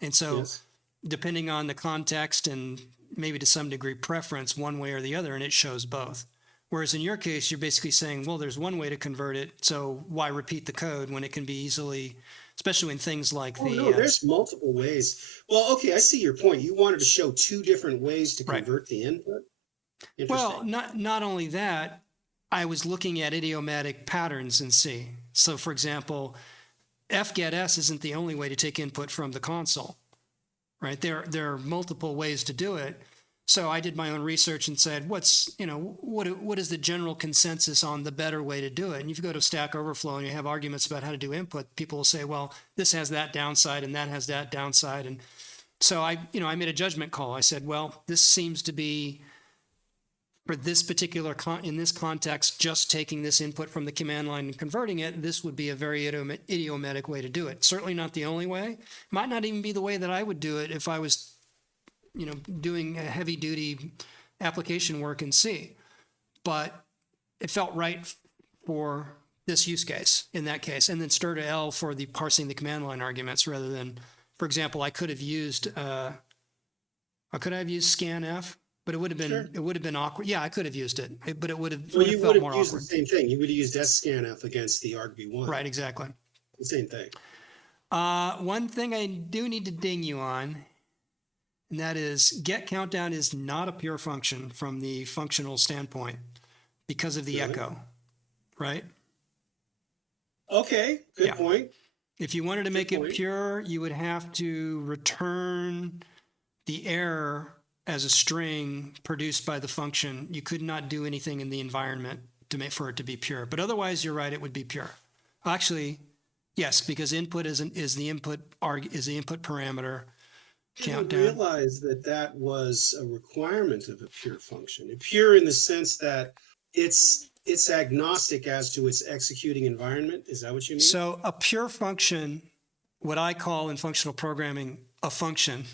And so Yes. depending on the context and maybe to some degree preference, one way or the other, and it shows both. Whereas in your case, you're basically saying, well, there's one way to convert it, so why repeat the code when it can be easily, especially in things like No, there's multiple ways. Well, okay, I see your point. You wanted to show two different ways to Right. convert the input. Well, Interesting. not only that, I was looking at idiomatic patterns in C. So, for example, fgetS isn't the only way to take input from the console, right? There are multiple ways to do it. So I did my own research and said, what is the general consensus on the better way to do it? And if you go to Stack Overflow and you have arguments about how to do input, people will say, well, this has that downside and that has that downside. And so I made a judgment call. I said, well, this seems to be, for this particular in this context, just taking this input from the command line and converting it, this would be a very idiomatic way to do it. Certainly not the only way. Might not even be the way that I would do it if I was, doing a heavy duty application work in C. But it felt right for this use case in that case. And then stir to L for the parsing the command line arguments rather than, for example, I could have used scanf. But it would have been Sure. it would have been awkward. Yeah, I could have used it, but it would have, Well, you felt would more have used awkward. the same thing. You would have used scanf against the argv1. Right, exactly. The same thing. One thing I do need to ding you on, and that is get countdown is not a pure function from the functional standpoint because of the Really? echo, right? Okay, good Yeah. point. If you wanted to make it point. pure, you would have to return the error as a string produced by the function. You could not do anything in the environment to make for it to be pure. But otherwise, you're right; it would be pure. Actually, yes, because input is the input parameter. I didn't Countdown. realize that was a requirement of a pure function. Pure in the sense that it's agnostic as to its executing environment. Is that what you mean? So a pure function, what I call in functional programming a function.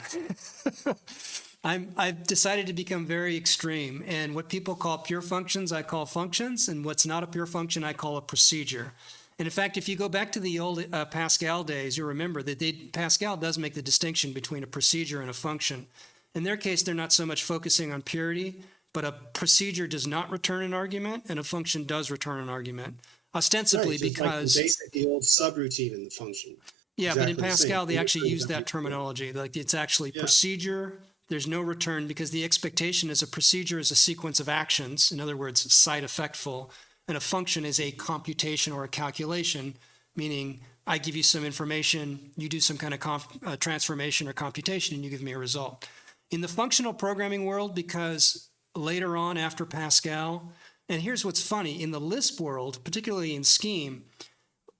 I've decided to become very extreme, and what people call pure functions, I call functions, and what's not a pure function, I call a procedure. And in fact, if you go back to the old Pascal days, you'll remember that Pascal does make the distinction between a procedure and a function. In their case, they're not so much focusing on purity, but a procedure does not return an argument, and a function does return an argument, ostensibly Right, just because like the old subroutine in the function. yeah, but in Exactly the same. Pascal, they It actually returns use that everything. terminology. Like it's actually Yeah. procedure. There's no return because the expectation is a procedure is a sequence of actions. In other words, side effectful. And a function is a computation or a calculation, meaning I give you some information, you do some kind of transformation or computation, and you give me a result. In the functional programming world, because later on after Pascal, and here's what's funny, in the Lisp world, particularly in Scheme,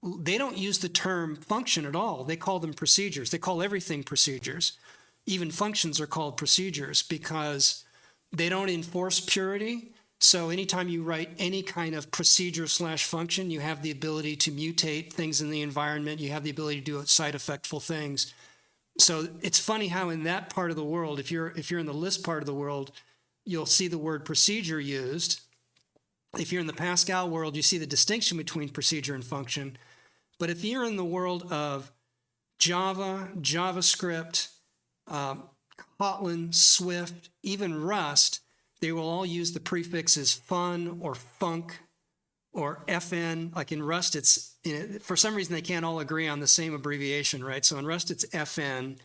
they don't use the term function at all. They call them procedures. They call everything procedures. Even functions are called procedures because They don't enforce purity. So anytime you write any kind of procedure / function, you have the ability to mutate things in the environment. You have the ability to do side effectful things. So it's funny how in that part of the world, if you're in the Lisp part of the world, you'll see the word procedure used. If you're in the Pascal world, you see the distinction between procedure and function. But if you're in the world of Java, JavaScript, Kotlin, Swift, even Rust, they will all use the prefixes fun or func or FN. Like in Rust, it's, for some reason, they can't all agree on the same abbreviation, right? So in Rust, it's FN.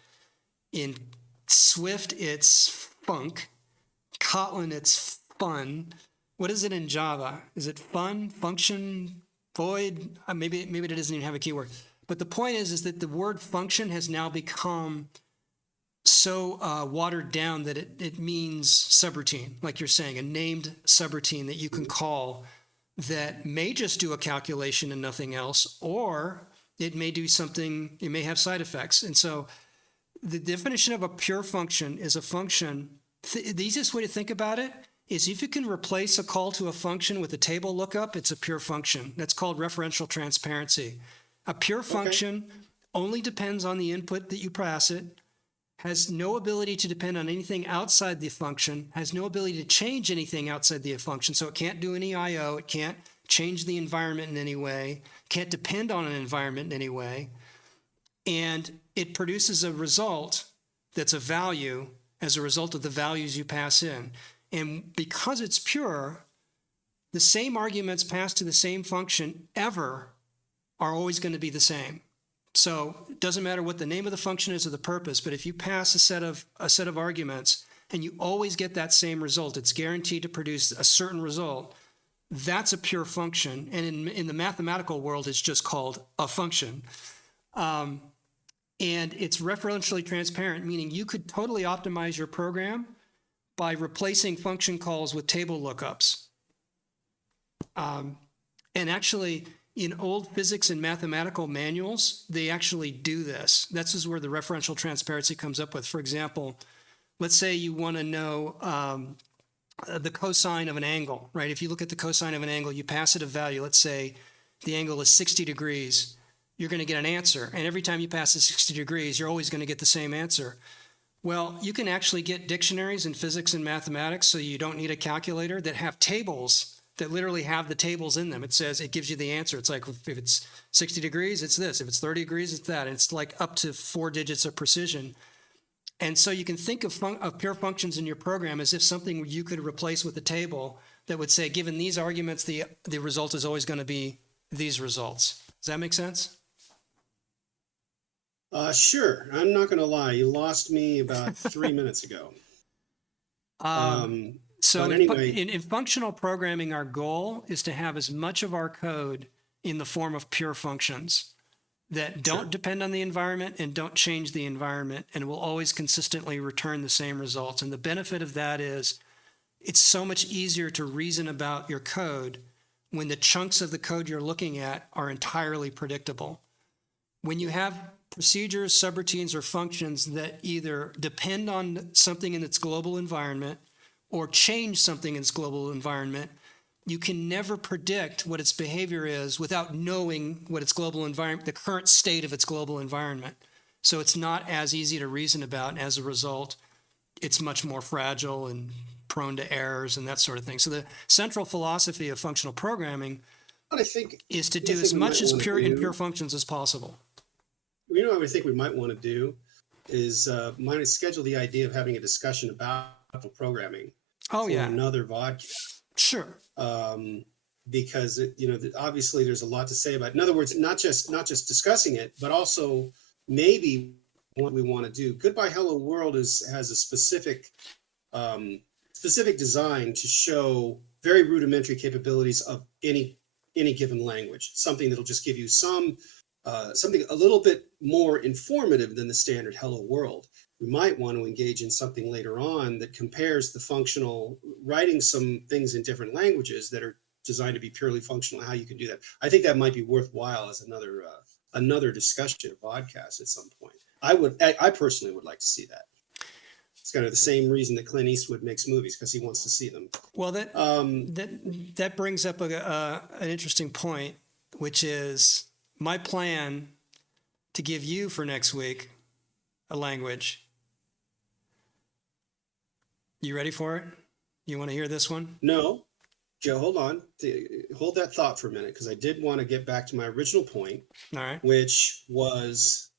In Swift, it's func. Kotlin, it's fun. What is it in Java? Is it fun, function, void? Maybe it doesn't even have a keyword. But the point is that the word function has now become so watered down that it means subroutine, like you're saying, a named subroutine that you can call that may just do a calculation and nothing else, or it may do something, it may have side effects. And so the definition of a pure function is a function. The easiest way to think about it is if you can replace a call to a function with a table lookup, it's a pure function. That's called referential transparency. A pure function only depends on the input that you pass it, has no ability to depend on anything outside the function, has no ability to change anything outside the function. So it can't do any I/O, it can't change the environment in any way, can't depend on an environment in any way. And it produces a result that's a value as a result of the values you pass in. And because it's pure, the same arguments passed to the same function ever are always going to be the same. So it doesn't matter what the name of the function is or the purpose, but if you pass a set of arguments and you always get that same result, it's guaranteed to produce a certain result, that's a pure function. And in the mathematical world, it's just called a function. And it's referentially transparent, meaning you could totally optimize your program by replacing function calls with table lookups. And actually, in old physics and mathematical manuals, they actually do this. This is where the referential transparency comes up with. For example, let's say you want to know the cosine of an angle, right? If you look at the cosine of an angle, you pass it a value. Let's say the angle is 60 degrees. You're going to get an answer. And every time you pass it 60 degrees, you're always going to get the same answer. Well, you can actually get dictionaries in physics and mathematics, so you don't need a calculator, that have tables that literally have the tables in them. It says, it gives you the answer. It's like, if it's 60 degrees, it's this. If it's 30 degrees, it's that. And it's like up to 4 digits of precision. And so you can think of pure functions in your program as if something you could replace with a table that would say, given these arguments, the result is always going to be these results. Does that make sense? Sure. I'm not going to lie. You lost me about 3 minutes ago. So anyway, in functional programming, our goal is to have as much of our code in the form of pure functions that don't depend on the environment and don't change the environment and will always consistently return the same results. And the benefit of that is it's so much easier to reason about your code when the chunks of the code you're looking at are entirely predictable. When you have procedures, subroutines, or functions that either depend on something in its global environment or change something in its global environment, you can never predict what its behavior is without knowing what its global environment, the current state of its global environment. So it's not as easy to reason about, and as a result, it's much more fragile and prone to errors and that sort of thing. So the central philosophy of functional programming is to do as much as pure functions as possible. You know what I think we might want to do is might schedule the idea of having a discussion about programming for another vodcast. Sure. Because obviously there's a lot to say about it. In other words, not just discussing it, but also maybe what we want to do. Goodbye Hello World has a specific design to show very rudimentary capabilities of any given language. Something that'll just give you something a little bit more informative than the standard Hello World. We might want to engage in something later on that compares the functional, writing some things in different languages that are designed to be purely functional, how you can do that. I think that might be worthwhile as another discussion of podcast at some point. I personally would like to see that. It's kind of the same reason that Clint Eastwood makes movies, because he wants to see them. Well, that brings up an interesting point, which is my plan to give you for next week a language. You ready for it? You want to hear this one? No, Joe, hold on. Hold that thought for a minute, because I did want to get back to my original point, All right. which was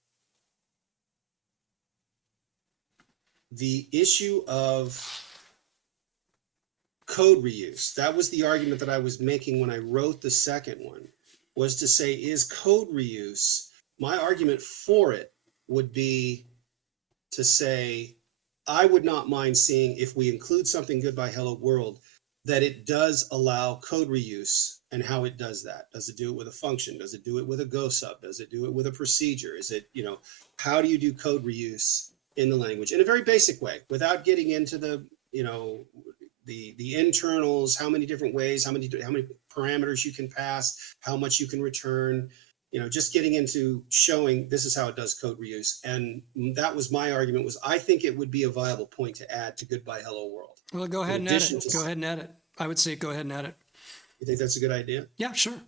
the issue of code reuse. That was the argument that I was making when I wrote the second one, was to say, is code reuse, my argument for it would be to say, I would not mind seeing, if we include something Goodbye Hello World, that it does allow code reuse, and how it does that. Does it do it with a function? Does it do it with a go sub? Does it do it with a procedure? Is it, how do you do code reuse in the language in a very basic way, without getting into the, the internals, how many different ways, how many parameters you can pass, how much you can return, just getting into showing this is how it does code reuse. And that was my argument, was I think it would be a viable point to add to Goodbye Hello World. Well, go ahead and edit. Go ahead and edit. I would say go ahead and edit. You think that's a good idea? Yeah, sure.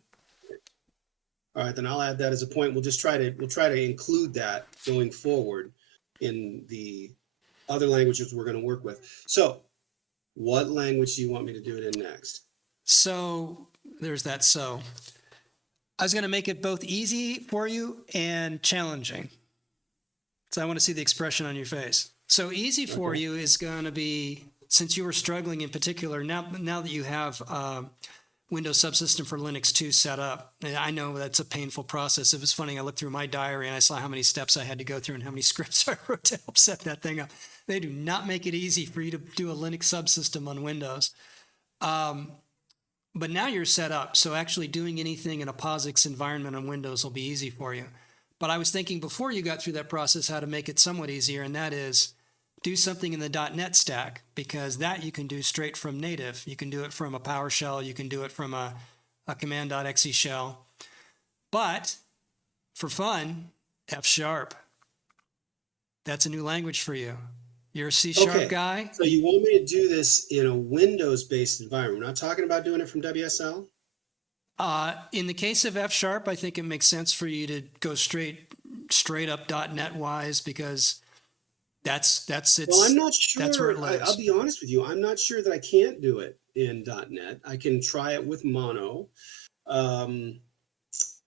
All right, then I'll add that as a point. We'll try to include that going forward in the other languages we're going to work with. So what language do you want me to do it in next? So there's that. So I was going to make it both easy for you and challenging. So I want to see the expression on your face. So easy for you is going to be, since you were struggling in particular, now that you have Windows Subsystem for Linux 2 set up, and I know that's a painful process. It was funny, I looked through my diary and I saw how many steps I had to go through and how many scripts I wrote to help set that thing up. They do not make it easy for you to do a Linux subsystem on Windows. But now you're set up, so actually doing anything in a POSIX environment on Windows will be easy for you. But I was thinking before you got through that process how to make it somewhat easier, and that is do something in the .NET stack, because that you can do straight from native. You can do it from a PowerShell. You can do it from a command.exe shell. But for fun, F#. That's a new language for you. You're a C# guy. So you want me to do this in a Windows-based environment? We're not talking about doing it from WSL? In the case of F#, I think it makes sense for you to go straight up .NET wise, because that's its. Well, I'm not sure. That's where it lives. I'll be honest with you. I'm not sure that I can't do it in .NET. I can try it with Mono,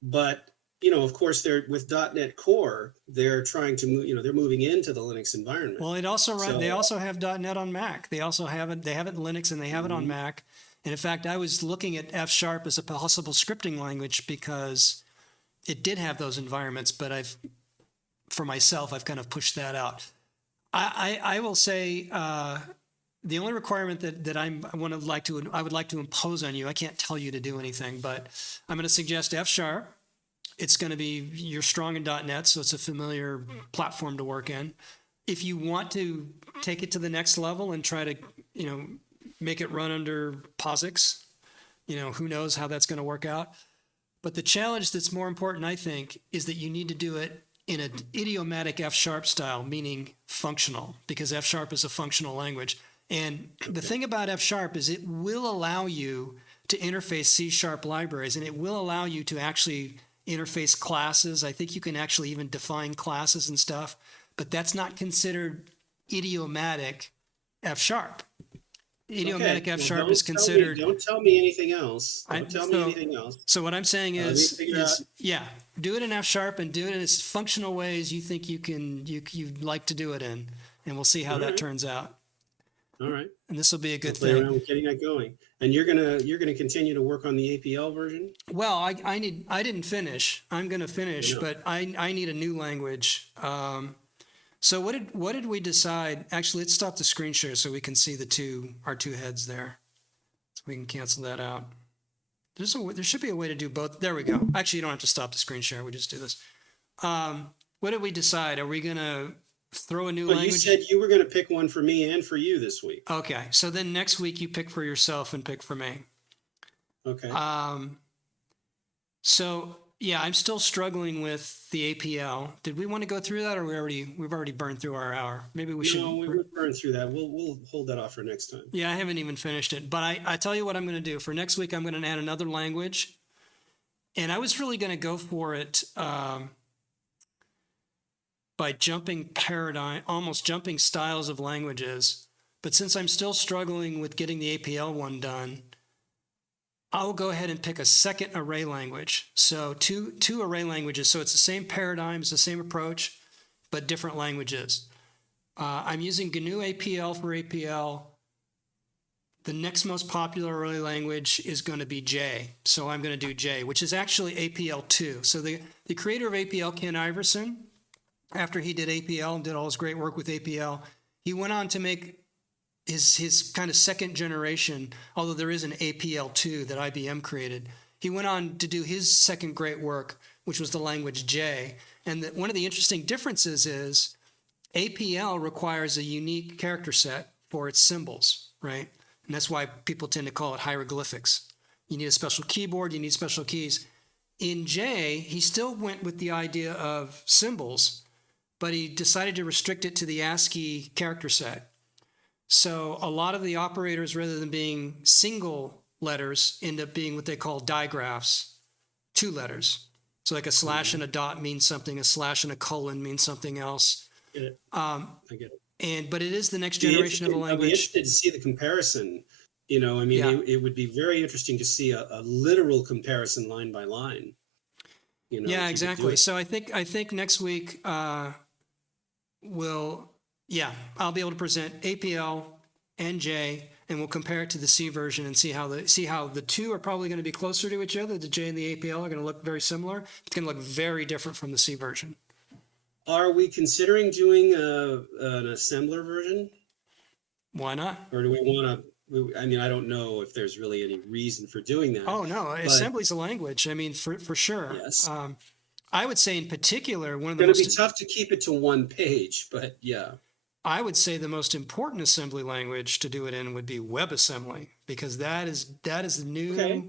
but of course, they're with .NET Core. They're trying to move. They're moving into the Linux environment. Well, it also they also have .NET on Mac. They also have it. They have it in Linux and they have it on Mac. And in fact, I was looking at F# as a possible scripting language because it did have those environments. But for myself, I've kind of pushed that out. I will say the only requirement that I would like to impose on you, I can't tell you to do anything, but I'm going to suggest F#. It's going to be, you're strong in .NET, so it's a familiar platform to work in. If you want to take it to the next level and try to, make it run under POSIX, who knows how that's going to work out. But the challenge that's more important, I think, is that you need to do it in an idiomatic F# style, meaning functional, because F# is a functional language. And the thing about F# is it will allow you to interface C# libraries, and it will allow you to actually interface classes. I think you can actually even define classes and stuff, but that's not considered idiomatic F#. Idiomatic F# is considered. Don't tell me anything else. Don't tell me anything else. So what I'm saying is do it in F# and do it in as functional ways you think you'd like to do it in, and we'll see how that turns out. All right. And this will be a good play thing. Around with getting that going. And you're gonna continue to work on the APL version? Well, I didn't finish. I'm gonna finish, but I need a new language. So what did we decide? Actually, let's stop the screen share so we can see our two heads there. So we can cancel that out. There should be a way to do both. There we go. Actually, you don't have to stop the screen share. We just do this. What did we decide? Are we gonna throw a new language? You said you were going to pick one for me and for you this week. Okay. So then next week you pick for yourself and pick for me. Okay. So Yeah, I'm still struggling with the APL. Did we want to go through that, or we've already burned through our hour? Maybe we should. No, we would burn through that. We'll hold that off for next time. Yeah, I haven't even finished it. But I tell you what I'm going to do. For next week, I'm going to add another language. And I was really going to go for it by jumping almost jumping styles of languages. But since I'm still struggling with getting the APL one done, I'll go ahead and pick a second array language. So two array languages. So it's the same paradigm, it's the same approach, but different languages. I'm using GNU APL for APL. The next most popular array language is going to be J. So I'm going to do J, which is actually APL2. So the creator of APL, Ken Iverson, after he did APL and did all his great work with APL, he went on to make his kind of second generation, although there is an APL2 that IBM created. He went on to do his second great work, which was the language J. And one of the interesting differences is APL requires a unique character set for its symbols, right? And that's why people tend to call it hieroglyphics. You need a special keyboard, you need special keys. In J, he still went with the idea of symbols, but he decided to restrict it to the ASCII character set. So a lot of the operators, rather than being single letters, end up being what they call digraphs, 2 letters. So like a slash and a dot means something, a slash and a colon means something else. Get it. I get it. But it is the next generation of a language. I'd be interested to see the comparison. You know, I mean, Yeah. it would be very interesting to see a literal comparison line by line. You know, Yeah, if you could do exactly. it. So I think next week I'll be able to present APL and J, and we'll compare it to the C version and see how the two are probably going to be closer to each other. The J and the APL are going to look very similar. It's going to look very different from the C version. Are we considering doing an assembler version, Why not? or do we want to? I mean, I don't know if there's really any reason for doing that. Oh no, assembly's a language. I mean, for sure. Yes. I would say in particular one of It's the going to be most tough to keep it to one page, but yeah. I would say the most important assembly language to do it in would be WebAssembly, because that is the new Okay.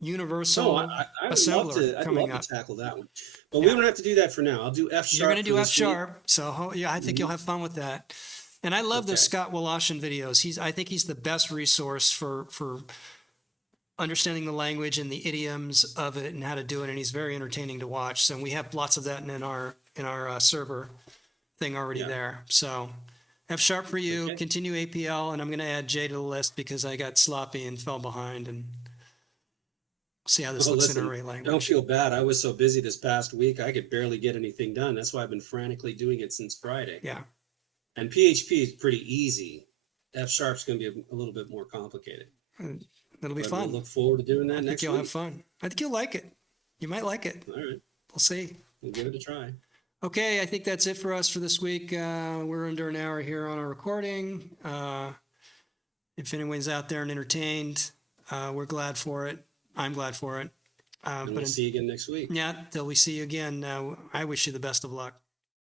universal I would assembler I'd coming love up. to tackle that one, but we Yeah. don't have to do that for now. I'll do F sharp. You're going to do for F this week. sharp, so yeah, I think you'll have fun with that. And I love those Okay. Scott Woloshin videos. I think he's the best resource for understanding the language and the idioms of it and how to do it. And he's very entertaining to watch. So we have lots of that in our server thing already Yeah. there. So F sharp for you, Okay. continue APL, and I'm going to add J to the list because I got sloppy and fell behind, and see how this Oh, looks listen, in array don't language. feel bad. I was so busy this past week, I could barely get anything done. That's why I've been frantically doing it since Friday. Yeah. And PHP is pretty easy. F sharp's going to be a little bit more complicated. That'll be But fun. we'll look forward to doing that I think next you'll week. have fun. I think you'll like it. You might like it. All right, We'll see. we'll give it a try. Okay, I think that's it for us for this week. We're under an hour here on our recording. If anyone's out there and entertained, we're glad for it. I'm glad for it. And we'll see you again next week. Yeah, till we see you again, I wish you the best of luck.